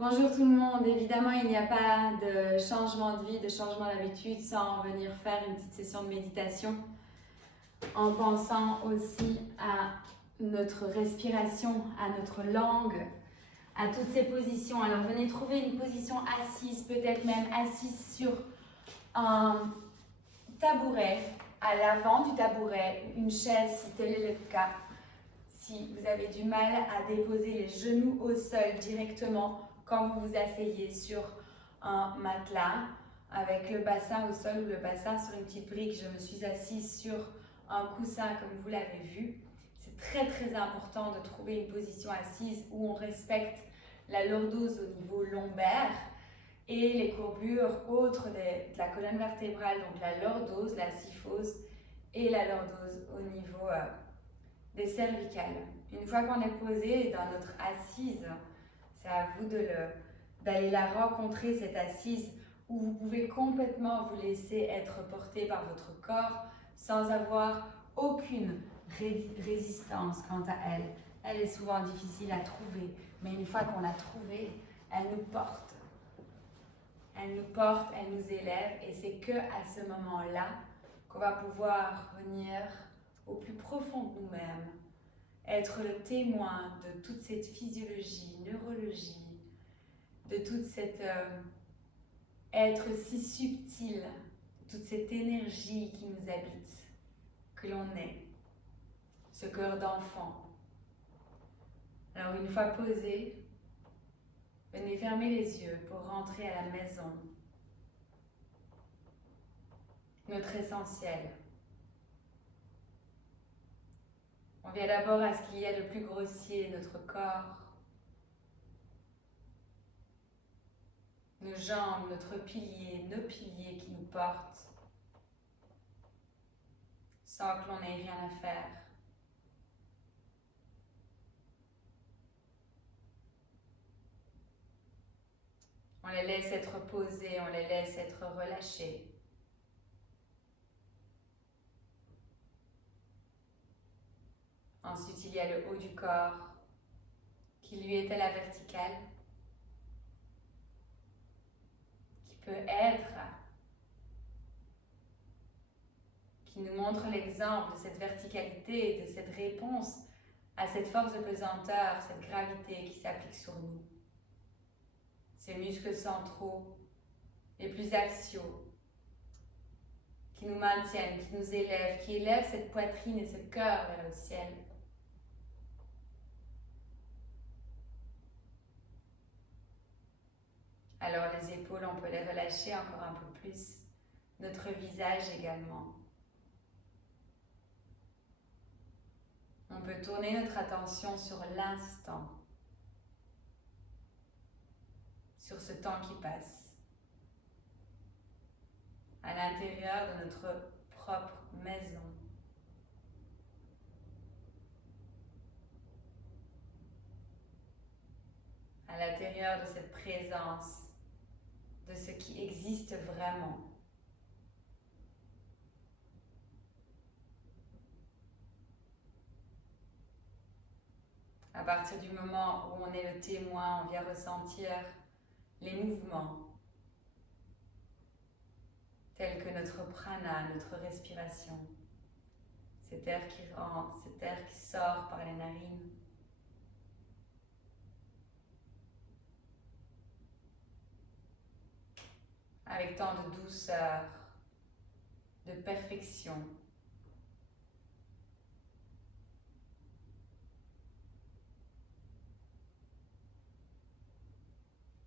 Bonjour tout le monde, évidemment il n'y a pas de changement de vie, de changement d'habitude sans venir faire une petite session de méditation en pensant aussi à notre respiration, à notre langue, à toutes ces positions. Alors venez trouver une position assise, peut-être même assise sur un tabouret, à l'avant du tabouret, une chaise si tel est le cas. Si vous avez du mal à déposer les genoux au sol directement, quand vous vous asseyez sur un matelas avec le bassin au sol ou le bassin sur une petite brique, je me suis assise sur un coussin comme vous l'avez vu. C'est très important de trouver une position assise où on respecte la lordose au niveau lombaire et les courbures autres de la colonne vertébrale, donc la lordose, la syphose et la lordose au niveau des cervicales. Une fois qu'on est posé dans notre assise, c'est à vous d'aller la rencontrer, cette assise, où vous pouvez complètement vous laisser être porté par votre corps sans avoir aucune résistance quant à elle. Elle est souvent difficile à trouver, mais une fois qu'on l'a trouvée, elle nous porte. Elle nous porte, elle nous élève, et c'est que à ce moment-là qu'on va pouvoir venir au plus profond de nous-mêmes, être le témoin de toute cette physiologie, neurologie, de toute cette être si subtil, toute cette énergie qui nous habite, que l'on est, ce cœur d'enfant. Alors une fois posé, venez fermer les yeux pour rentrer à la maison, notre essentiel. On vient d'abord à ce qu'il y a de plus grossier, notre corps, nos jambes, notre pilier, nos piliers qui nous portent, sans que l'on ait rien à faire. On les laisse être posés, on les laisse être relâchés. Ensuite, il y a le haut du corps qui lui est à la verticale, qui peut être, qui nous montre l'exemple de cette verticalité, de cette réponse à cette force de pesanteur, cette gravité qui s'applique sur nous. Ces muscles centraux, les plus axiaux, qui nous maintiennent, qui nous élèvent, qui élèvent cette poitrine et ce cœur vers le ciel. Alors les épaules, on peut les relâcher encore un peu plus. Notre visage également. On peut tourner notre attention sur l'instant, sur ce temps qui passe, à l'intérieur de notre propre maison. À l'intérieur de cette présence, de ce qui existe vraiment. À partir du moment où on est le témoin, on vient ressentir les mouvements, tels que notre prana, notre respiration, cet air qui rentre, cet air qui sort par les narines. Avec tant de douceur, de perfection.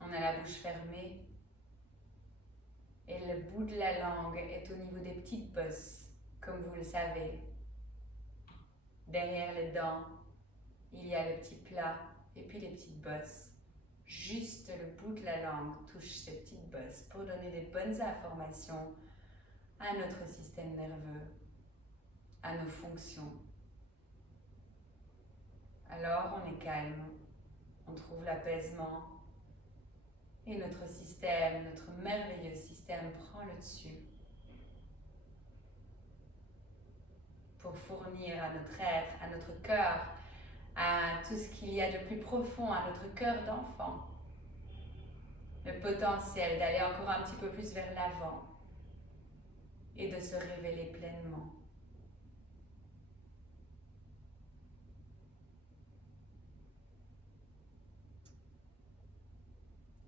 On a la bouche fermée et le bout de la langue est au niveau des petites bosses, comme vous le savez. Derrière les dents, il y a le petit plat et puis les petites bosses. Juste le bout de la langue touche ces petites bosses pour donner des bonnes informations à notre système nerveux, à nos fonctions. Alors on est calme, on trouve l'apaisement et notre système, notre merveilleux système prend le dessus pour fournir à notre être, à notre cœur, à tout ce qu'il y a de plus profond, à notre cœur d'enfant, le potentiel d'aller encore un petit peu plus vers l'avant et de se révéler pleinement.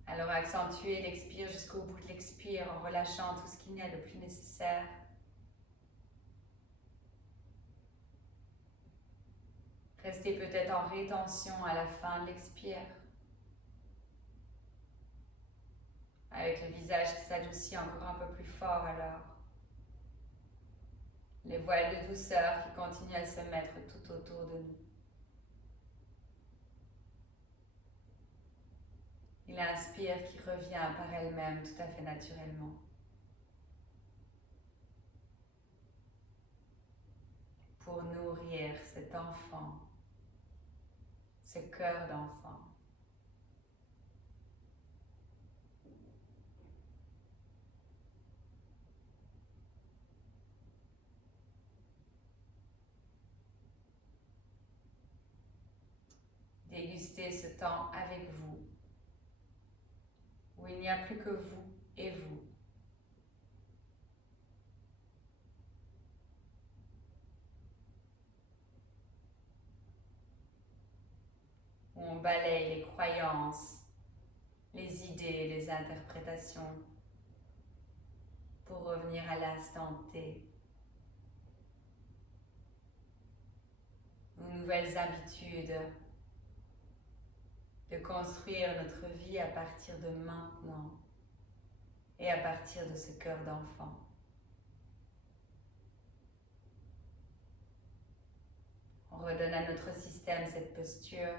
Alors accentuez l'expire jusqu'au bout de l'expire en relâchant tout ce qu'il y a de plus nécessaire. Restez peut-être en rétention à la fin de l'expire, avec le visage qui s'adoucit encore un peu plus fort alors. Les voiles de douceur qui continuent à se mettre tout autour de nous. Et l'inspire qui revient par elle-même tout à fait naturellement. Pour nourrir cet enfant, ce cœur d'enfant. Dégustez ce temps avec vous, où il n'y a plus que vous et vous. Où on balaye les croyances, les idées, les interprétations, pour revenir à l'instant T. Nos nouvelles habitudes, de construire notre vie à partir de maintenant et à partir de ce cœur d'enfant. On redonne à notre système cette posture,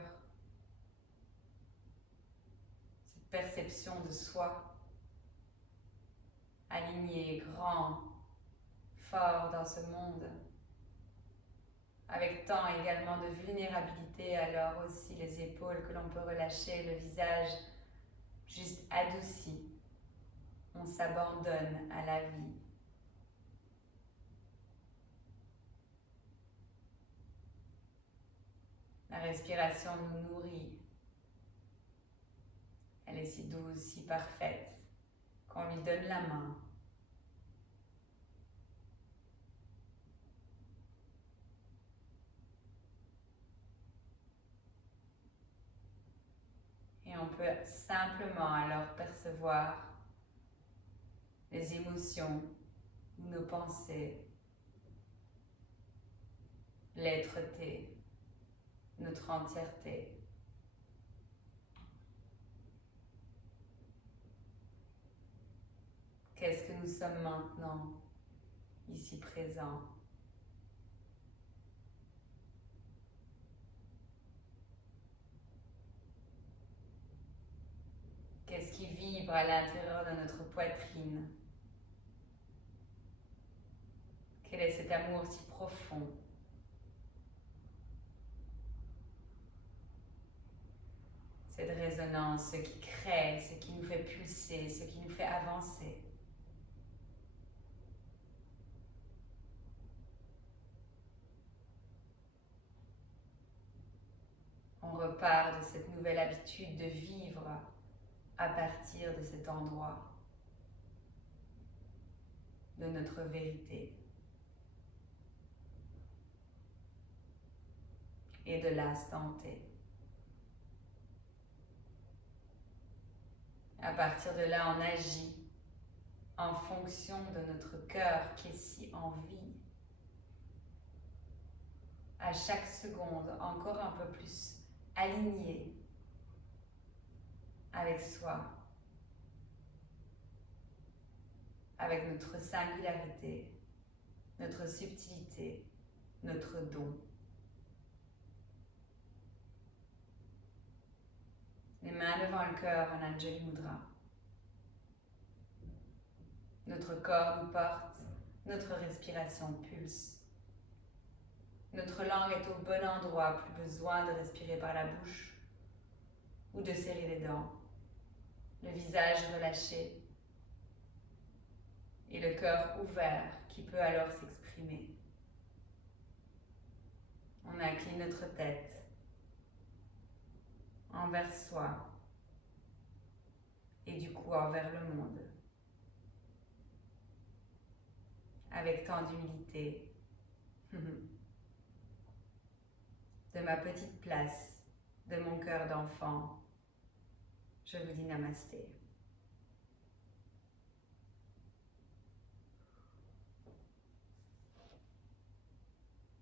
cette perception de soi, aligné, grand, fort dans ce monde, avec tant également de vulnérabilité, alors aussi les épaules que l'on peut relâcher, le visage juste adouci. On s'abandonne à la vie. La respiration nous nourrit. Elle est si douce, si parfaite, qu'on lui donne la main. Et on peut simplement alors percevoir les émotions, nos pensées, l'être-té, notre entièreté. Qu'est-ce que nous sommes maintenant, ici présents? Qu'est-ce qui vibre à l'intérieur de notre poitrine? Quel est cet amour si profond? Cette résonance, ce qui crée, ce qui nous fait pulser, ce qui nous fait avancer. On repart de cette nouvelle habitude de vivre à partir de cet endroit, de notre vérité et de l'instant T. À partir de là, on agit en fonction de notre cœur qui est si en vie. À chaque seconde, encore un peu plus aligné avec soi, avec notre singularité, notre subtilité, notre don. Les mains devant le cœur en Anjali Mudra. Notre corps nous porte, notre respiration pulse. Notre langue est au bon endroit, plus besoin de respirer par la bouche ou de serrer les dents. Le visage relâché et le cœur ouvert qui peut alors s'exprimer. On incline notre tête envers soi et du beaucoup envers le monde. Avec tant d'humilité. De ma petite place, de mon cœur d'enfant, je vous dis namasté.